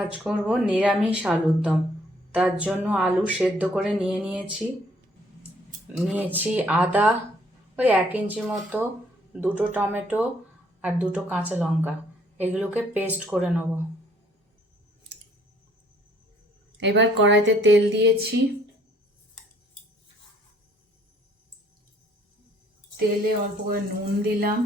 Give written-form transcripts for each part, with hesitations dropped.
আজ করব নিরামিষ আলুর দম। তার জন্য আলু সেদ্ধ করে নিয়েছি আদা ওই 1 ইঞ্চি মতো, 2টো টমেটো আর 2টো কাঁচা লঙ্কা, এগুলোকে পেস্ট করে নেব। এবার কড়াইতে তেল দিয়েছি, তেলে অল্প করে নুন দিলাম,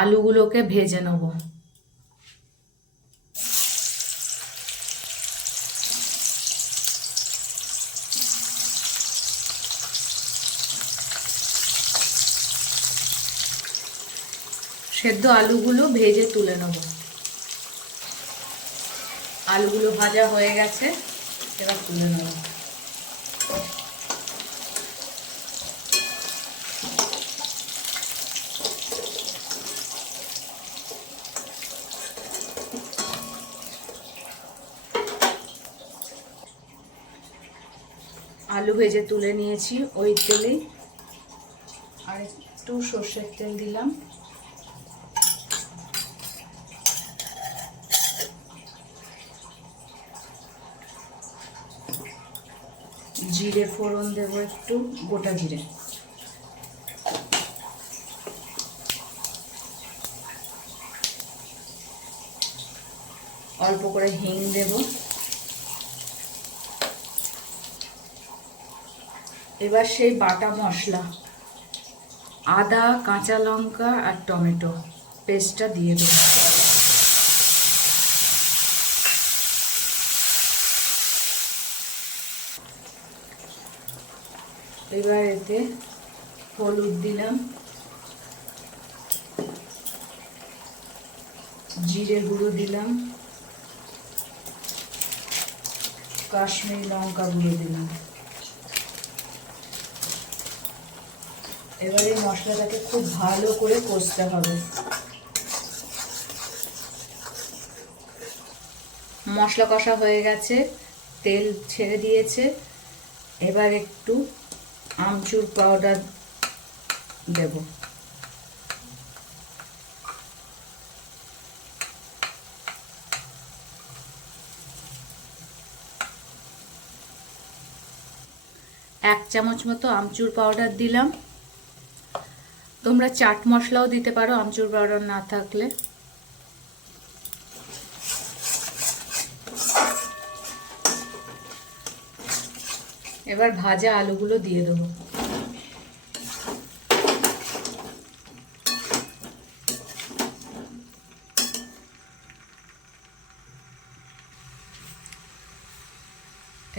আলুগুলোকে ভেজে নেব। সেদ্ধ আলুগুলো ভেজে তুলে নেব। আলুগুলো ভাজা হয়ে গেছে, এবার তুলে নেব। আলু ভেজে তুলে নিয়েছি, ওই তেলেই আর একটু সর্ষের তেল দিলাম, জিরে ফোড়ন দেব, একটু গোটা জিরে, অল্প করে হিং দেব। এবার সেই বাটা মশলা আদা, কাঁচা লঙ্কা আর টমেটো পেস্টটা দিয়ে দেব। এবার এতে হলুদ দিলাম, জিরে গুঁড়ো দিলাম, কাশ্মীরি লঙ্কা গুঁড়ো দিলাম। এবার এই মশলাটাকে খুব ভালো করে কষতে হবে। মশলা কষা হয়ে গেছে, তেল ছেড়ে দিয়েছে। এবার একটু আমচুর পাউডার দেব। এক চামচ মতো আমচুর পাউডার দিলাম। তোমরা চাট মশলাও দিতে পারো আমচুর পাউডার না থাকলে। এবার ভাজা আলুগুলো দিয়ে দেবো।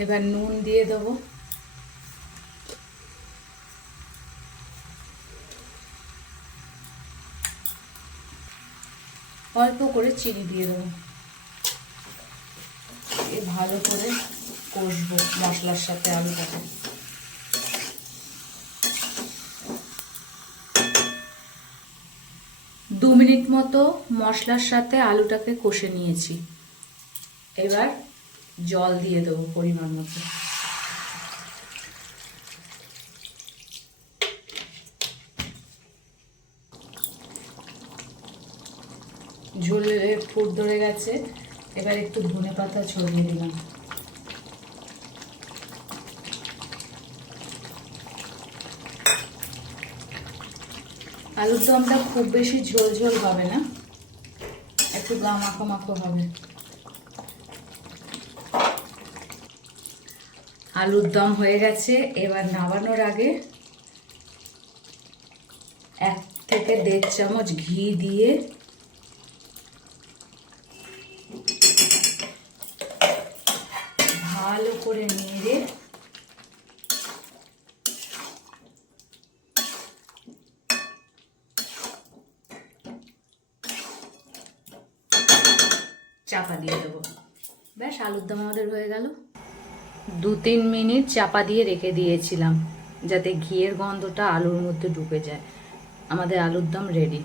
এবার নুন দিয়ে দেবো, অল্প করে চিনি দিয়ে দেবো। ভালো করে কষবো মশলার সাথে আলুটাকে। 2 মিনিট মতো মশলার সাথে আলুটাকে কষে নিয়েছি। এবার জল দিয়ে দেবো পরিমাণ মতো। ঝোলে ফুট ধরে গেছে, এবার একটু ধনে পাতা ছড়িয়ে দিলাম। আলুর দমটা খুব বেশি ঝোল ঝোল হবে না, একটু গা মাখো মাখো হবে। আলুর দম হয়ে গেছে। এবার নামানোর আগে 1 থেকে 1.5 চামচ ঘি দিয়ে ভালো করে নেড়ে চাপা দিয়ে দেবো। ব্যাস, আলুর দম আমাদের হয়ে গেল। 2-3 মিনিট চাপা দিয়ে রেখে দিয়েছিলাম যাতে ঘিয়ের গন্ধটা আলুর মধ্যে ঢুকে যায়। আমাদের আলুর দম রেডি।